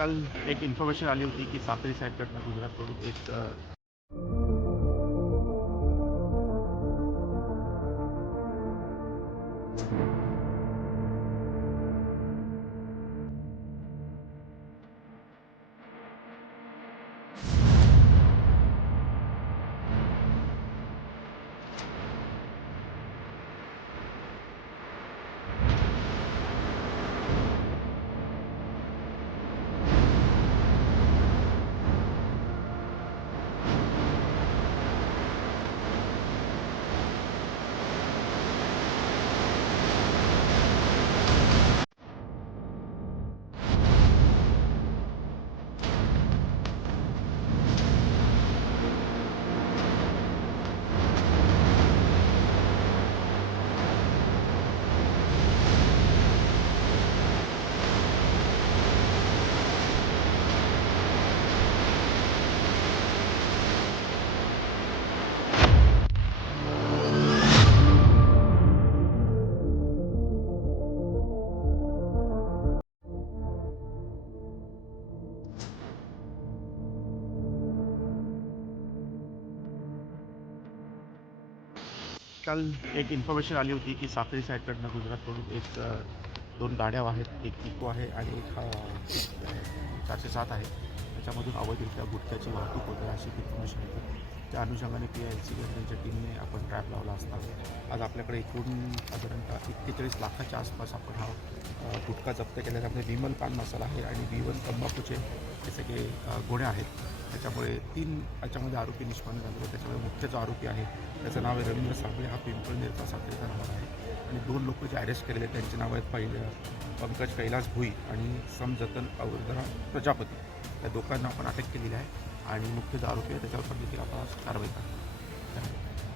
काल एक इन्फॉर्मेशन आली होती की साक्री साहेबकडनं गुजरातकडून एक काल एक इन्फॉर्मेशन आली होती की साक्री साईडकडनं गुजरातकडून एक दोन गाड्या आहेत. एक इको आहे आणि एक चारशे सात आहे. त्याच्यामधून अवैधरित्या गुटख्याची वाहतूक होते अशी इन्फॉर्मेशन होती त्या अनुषंगाने पी आय सी त्यांच्या टीमने आपण ट्रॅप लावला असता आज आपल्याकडे एकूण साधारणतः एक्केचाळीस लाखाच्या आसपास आपण हा गुटखा जप्त केला त्यामध्ये विमल पान मसाला आहे आणि विवन तंबाखूचे हे सगळे अ, आहेत. त्याच्यामुळे तीन याच्यामध्ये आरोपी निष्पन्न झाले त्याच्यामुळे मुख्य जो आरोपी आहे त्याचं नाव आहे रवींद्र साखळे हा पिंपळनेरचा साखळेचा नाव आहे. आणि दोन लोक जे अरेस्ट केलेले आहेत त्यांचे नाव आहेत पहिले पंकज कैलास भुई आणि समजतन अवधरा प्रजापती. त्या दोघांना आपण अटक केलेली आहे आणि मुख्य जो आरोपी आहे त्याच्यावर पण देखील आपण कारवाई करतो